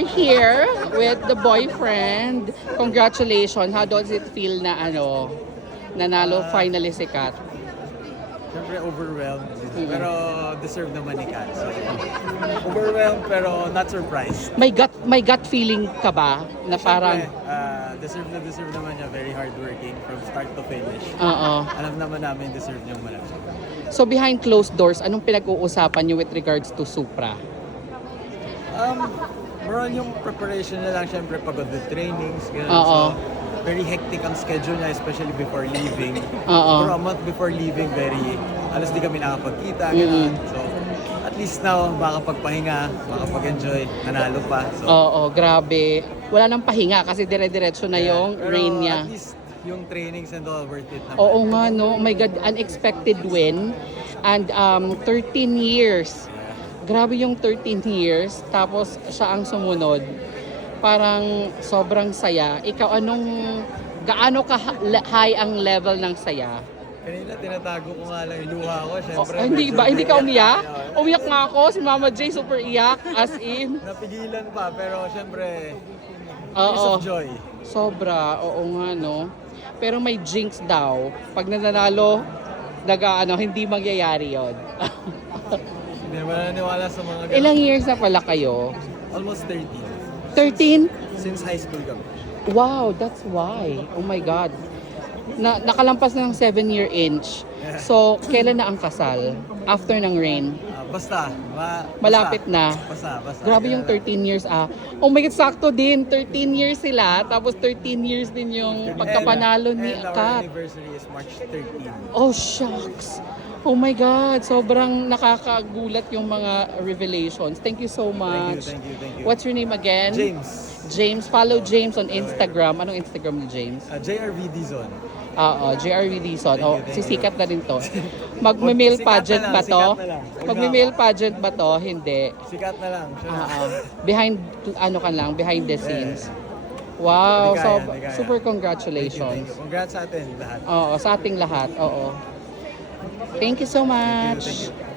you're here with the boyfriend. Congratulations. How does it feel na nanalo finally si Kat? Siyempre overwhelmed, pero deserve naman ni Kat. So, overwhelmed pero not surprised. May gut feeling ka ba na parang Siyempre, deserve naman niya, very hardworking from start to finish. Oo. Alam naman namin deserve niyang manalo. So behind closed doors, anong pinag-uusapan niyo with regards to Supra? More on yung preparation niya lang, siyempre pagod with trainings, gano'n. Oo. So, very hectic ang schedule niya, especially before leaving. Oo. Pero a month before leaving, alas di kami nakapagkita, gano'n. So, at least now, makapagpahinga, makapag-enjoy, nanalo pa. So, Oo, grabe. Wala nang pahinga kasi dire-diretso na yung pero rain niya. at least yung trainings and all worth it naman. Oo nga, no? Oh my God, unexpected win. And 13 years. Grabe yung 13 years. Tapos siya ang sumunod. Parang sobrang saya. Ikaw, gaano ka high ang level ng saya? Kanina tinatago ko nga lang yung luha ko, syempre. Hindi ka umiyak? Umiyak nga ako. Si Mama J super iyak. As in. Napigilan pa, pero syempre, Oo. piece of joy. Sobra. Oo nga, no? Pero may jinx daw. Pag nananalo, hindi mangyayari yon. Hindi naman naniniwala sa mga ganun. Ilang years na pala kayo? Almost 13. 13? Since high school kami. Wow, that's why. Oh my God. Nakalampas na ng 7-year inch. So, kailan na ang kasal? After ng rain? Basta. Malapit na. Basta. Grabe yung 13 years Oh my God, sakto din. 13 years sila. Tapos 13 years din yung pagkapanalo ni And our Kat. anniversary is March 13. Oh, shucks. Oh my God, sobrang nakakagulat yung mga revelations. Thank you so much. Thank you. What's your name again? James. James. Follow James on Instagram. Anong Instagram ni James? JRVD Zone. Oo, JRV Dizon. Thank you. Sisikat na rin to. Magme-mail Sikat pageant na lang, ba to? sikat na lang. Magme-mail pageant ba to? Hindi. Sikat na lang. Siya na. Behind, behind the scenes. Wow, Hindi so kaya, hindi kaya. super Thank you. congratulations. Congrats sa atin lahat. Oo, sa ating lahat. Oo. Thank you so much. Thank you.